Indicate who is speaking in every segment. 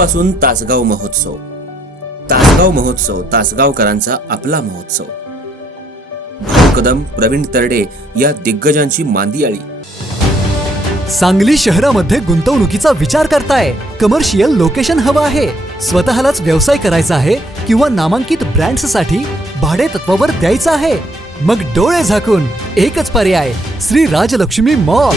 Speaker 1: उद्यापासून तासगाव महोत्सव. तासगाव महोत्सव तासगावकरांचा आपला महोत्सव. भाऊ कदम प्रवीण तरडे या दिग्गजांची मांदियाळी.
Speaker 2: सांगली शहरामध्ये गुंतवणुकीचा विचार करताय. कमर्शियल लोकेशन हवं आहे. स्वतःलाच व्यवसाय करायचा आहे किंवा नामांकित ब्रँड्ससाठी भाडे तत्वावर द्यायचा आहे. मग डोळे झाकून एकच पर्याय श्री राजलक्ष्मी मॉल.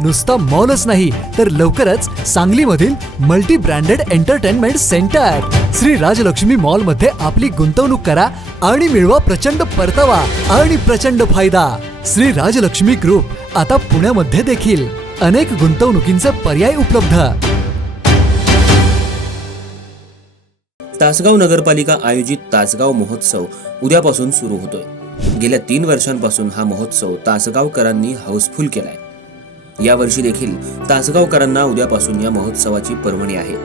Speaker 2: नुसता मॉलच नाही तर लवकरच सांगलीमधील multi branded entertainment centre Shri Rajalakshmi मॉलमध्ये आपली गुंतवणूक करा आणि मिळवा प्रचंड परतावा आणि प्रचंड फायदा. श्री राजलक्ष्मी ग्रुप आता पुण्यामध्ये देखील अनेक गुंतवणुकींचे पर्याय उपलब्ध.
Speaker 1: तासगाव नगरपालिका आयोजित तासगाव महोत्सव उद्यापासून सुरू होतोय. गेल्या तीन वर्षांपासून हा महोत्सव तासगावकरांनी हाऊसफुल केलाय. यावर्षी देखील तासगावकरांना उद्यापासून या महोत्सवाची पर्वणी आहे.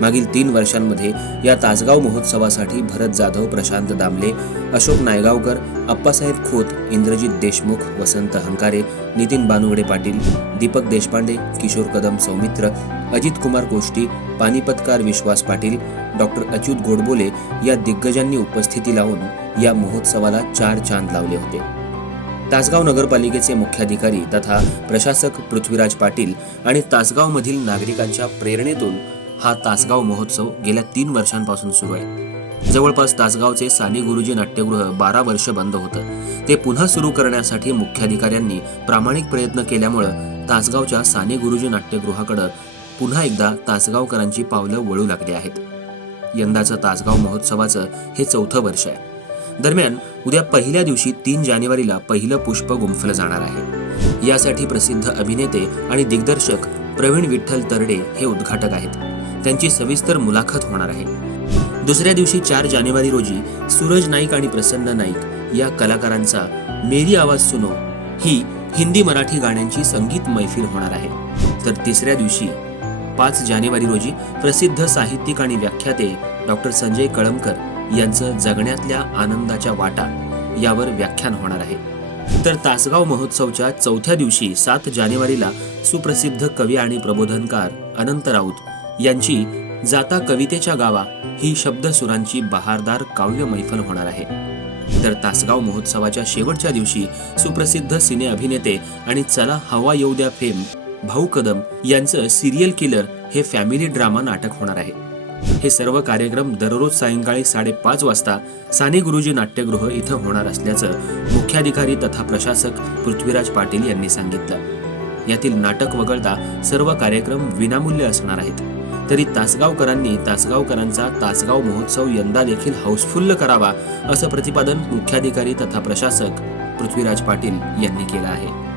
Speaker 1: मागील तीन वर्षांमध्ये या तासगाव महोत्सवासाठी भरत जाधव प्रशांत दामले अशोक नायगावकर अप्पासाहेब खोत इंद्रजित देशमुख वसंत हंकारे नितीन बानुगडे पाटील दीपक देशपांडे किशोर कदम सौमित्र अजित कुमार कोष्टी पानिपतकार विश्वास पाटील डॉक्टर अच्युत गोडबोले या दिग्गजांनी उपस्थिती लावून या महोत्सवाला चार चांद लावले होते. तासगाव नगरपालिकेचे मुख्याधिकारी तथा प्रशासक पृथ्वीराज पाटील आणि तासगावमधील नागरिकांच्या प्रेरणेतून हा तासगाव महोत्सव गेल्या तीन वर्षांपासून सुरू आहे. जवळपास तासगावचे साने गुरुजी नाट्यगृह बारा वर्ष बंद होतं. ते पुन्हा सुरू करण्यासाठी मुख्याधिकाऱ्यांनी प्रामाणिक प्रयत्न केल्यामुळं तासगावच्या साने गुरुजी नाट्यगृहाकडं पुन्हा एकदा तासगावकरांची पावलं वळू लागली आहेत. यंदाचं तासगाव महोत्सवाचं हे चौथं वर्ष आहे. दरम्यान उद्या पहिल्या दिवशी तीन जानेवारीला पहिलं पुष्प गुंफलं जाणार आहे. यासाठी प्रसिद्ध अभिनेते आणि दिग्दर्शक प्रवीण विठ्ठल तरडे हे उद्घाटक आहेत. त्यांची सविस्तर मुलाखत होणार आहे. दुसऱ्या दिवशी चार जानेवारी रोजी सूरज नाईक आणि प्रसन्न नाईक या कलाकारांचा मेरी आवाज सुनो ही हिंदी मराठी गाण्यांची संगीत मैफिल होणार आहे. तर तिसऱ्या दिवशी पाच जानेवारी रोजी प्रसिद्ध साहित्यिक आणि व्याख्याते डॉक्टर संजय कळमकर यांचं जगण्यातल्या आनंदाच्या वाटा यावर व्याख्यान होणार आहे. तर तासगाव महोत्सवच्या चौथ्या दिवशी सात जानेवारीला सुप्रसिद्ध कवी आणि प्रबोधनकार अनंत राऊत यांची जाता कवितेच्या गावा ही शब्दसुरांची बहारदार काव्य मैफल होणार आहे. तर तासगाव महोत्सवाच्या शेवटच्या दिवशी सुप्रसिद्ध सिने अभिनेते आणि चला हवा येऊ द्या फेम भाऊ कदम यांचं सिरियल किलर हे फॅमिली ड्रामा नाटक होणार आहे. हे सर्व कार्यक्रम दररोज सायंकाळी साडेपाच वाजता साने गुरुजी नाट्यगृह इथं होणार असल्याचं मुख्याधिकारी तथा प्रशासक पृथ्वीराज पाटील यांनी सांगितलं. यातील नाटक वगळता सर्व कार्यक्रम विनामूल्य असणार आहेत. तरी तासगावकरांनी तासगावकरांचा तासगाव महोत्सव यंदा देखील हाऊसफुल्ल करावा असं प्रतिपादन मुख्याधिकारी तथा प्रशासक पृथ्वीराज पाटील यांनी केलं आहे.